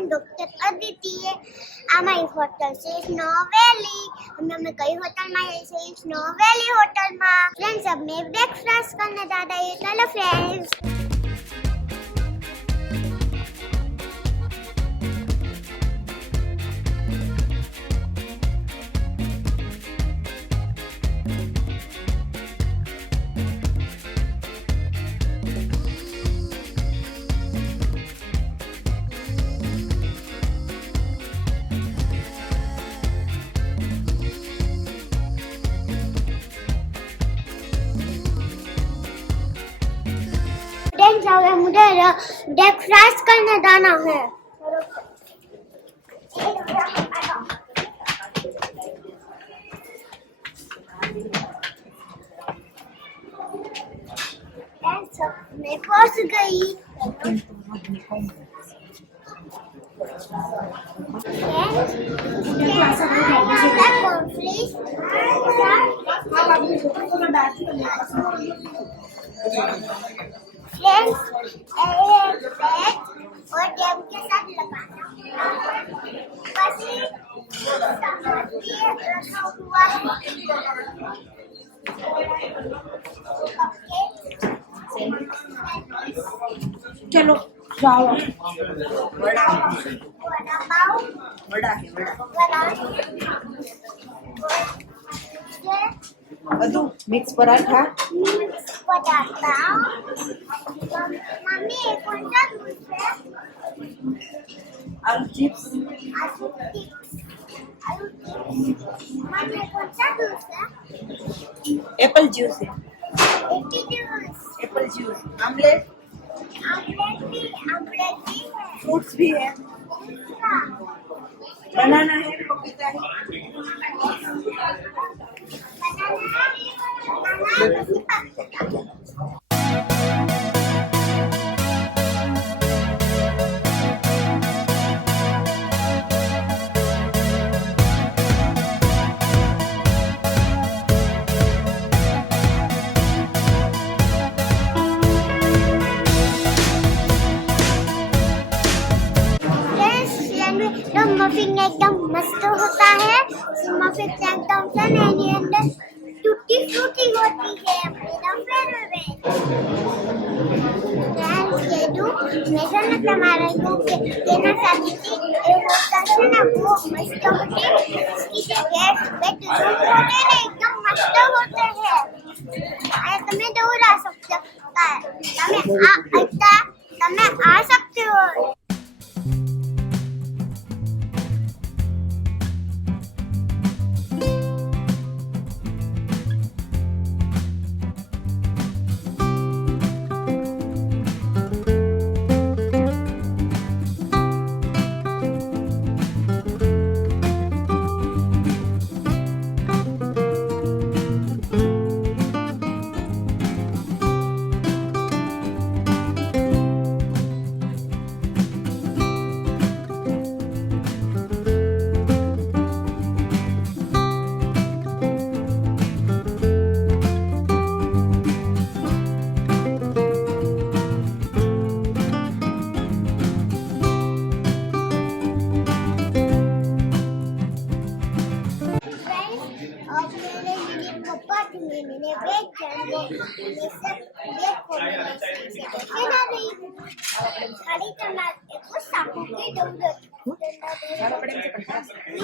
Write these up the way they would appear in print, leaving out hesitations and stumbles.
am Dr. Aditi. My hotel says Snow Valley. हमने कई होटल में ऐसे स्नो वैली होटल में फ्रेंड्स अब मैं ब्रेकफास्ट करने जा रही हूँ. चलो फ्रेंड्स. फ्रेंड्स मुझे ब्रेकफास्ट करने जाना है. मैं पहुंच गई. फ्रेंड्स और डैम के साथ लगाना बस रखा हुआ है. चलो जाओ. वड़ा पाव वड़ा है वड़ा બધું મિક્સ પરાઠા. पटाटा. मम्मी कौन सा जूस है? આલુ ચિપ્સ. आलू चिप्स. मम्मी कौन सा जूस है? એપલ જ્યુસ है. Apple juice. Apple juice. Omelette. Omelette भी है. फ्रूट्स भी है. बनाना है. पपीता है. मफिन एकदम मस्त होता है. मफिन एकदम अंदर टूटी फ्रूटी होती है. मेरा फेवरेट. ये जो मेरा मतलब हमारा जो देना चाहती थी होता है ना वो मस्त होते. इसकी जगह बेडरूम होते हैं एकदम मस्त होते हैं. तुम्हें दूर आ सकता है. तुम्हें आ सकते हो. मैंने वेट जान ये सब वेट कॉम्बिनेशन से देखे ना नहीं. खाली टमाटर को साबुन के दूंगा.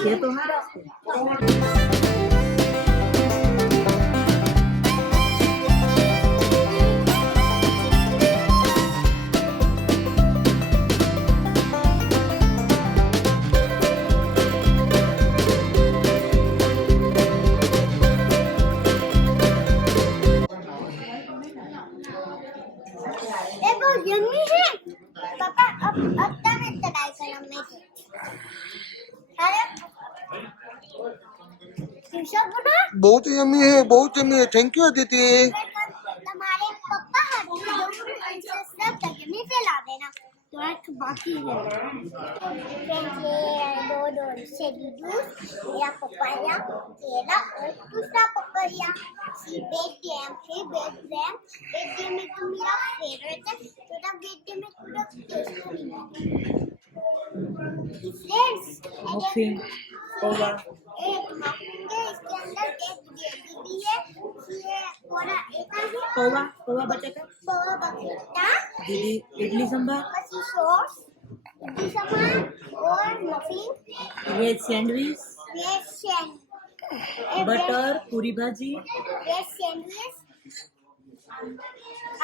ये तो है. यम्मी है पापा. अब तक मैं ट्राई करना मैं. अरे बहुत यम्मी है, बहुत यम्मी है. Thank you Aditi. तुम्हारे पापा सब तकनी से ला देना. थोड़ा बाकी है. दो शेरी जूस, मेरा पपाया, केला और दूसरा पपाया. बेडरूम में तो मेरा फेवरेट है. थोड़ा बेडरूम में पूरा टेस्ट नहीं है. फ्रेंड्स मफिन, पोहा, एक मफिन है, इसके अंदर एक जेली भी है, ये पूरा एक है पोहा, पोहा बटाटा, पोहा बकेटा, दीदी इडली सांभर, પછી सॉस, इडली सांभर और muffin, veg sandwich, veg sandwich, butter, puri bhaji, veg sandwich,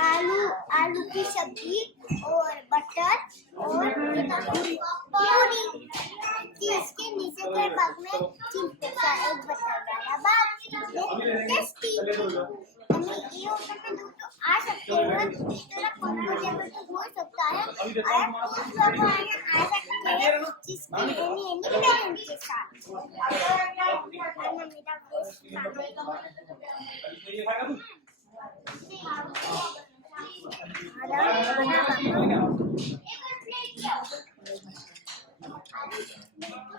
आलू आलू की सब्जी और बटर और पूरी इसके नीचे के भाग में चिंपे का एक बटर वाला भाग टेस्टी हमें ये ऊपर में दूध तो आ सकते हैं इस तरह कंफर्टेबल तो हो सकता है और कुछ लोग आ सकते हैं जिसकी एनी पेरेंट के साथ मेरा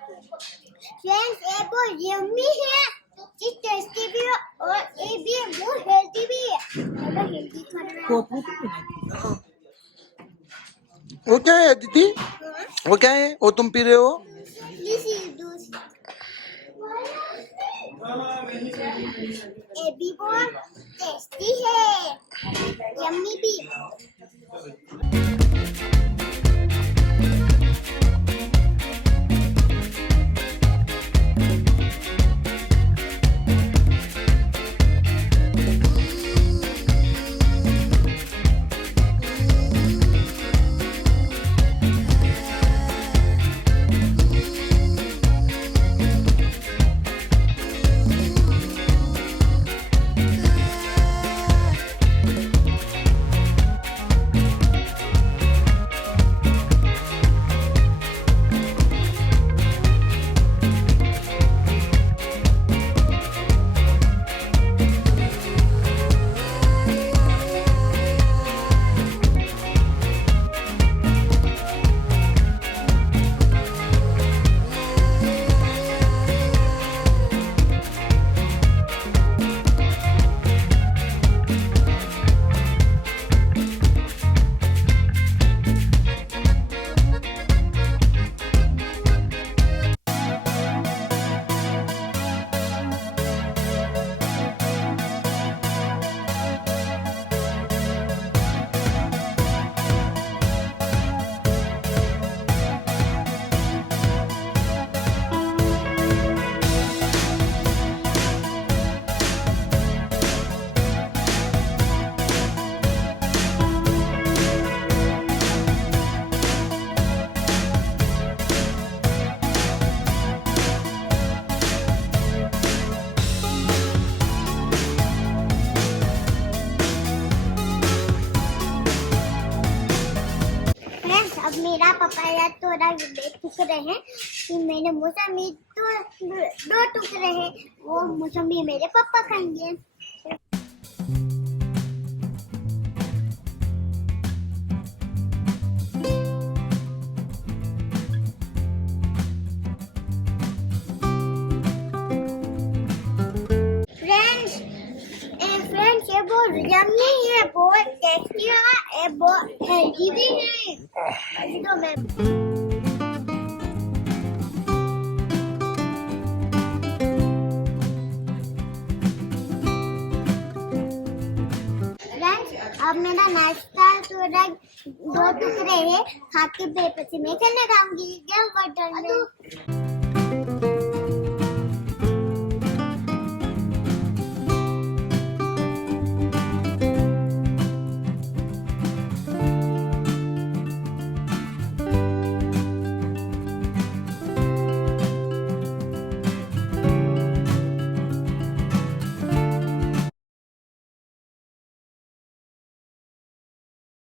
फ्रेंड्स ये बहुत यम्मी है ये टेस्टी भी है और ये भी बहुत हेल्दी भी है मतलब हेल्दी खाना कोपू वो क्या है दीदी? वो क्या है वो तुम पी रहे हो? दिस इज दूस ये भी बहुत टेस्टी है यम्मी भी अब मेरा पपाया थोड़ा ये टुकड़े हैं कि मैंने मौसमी तो 2 टुकड़े हैं वो मौसमी मेरे पापा खाएंगे फ्रेंड्स ये बहुत यम्मी है बहुत टेस्टी है ये बहुत हेल्दी भी है अभी तो मैं फ्रेंड्स अब मेरा नाश्ता थोड़ा 2 टुकड़े है खा के मैं चलने खाऊंगी क्या बटन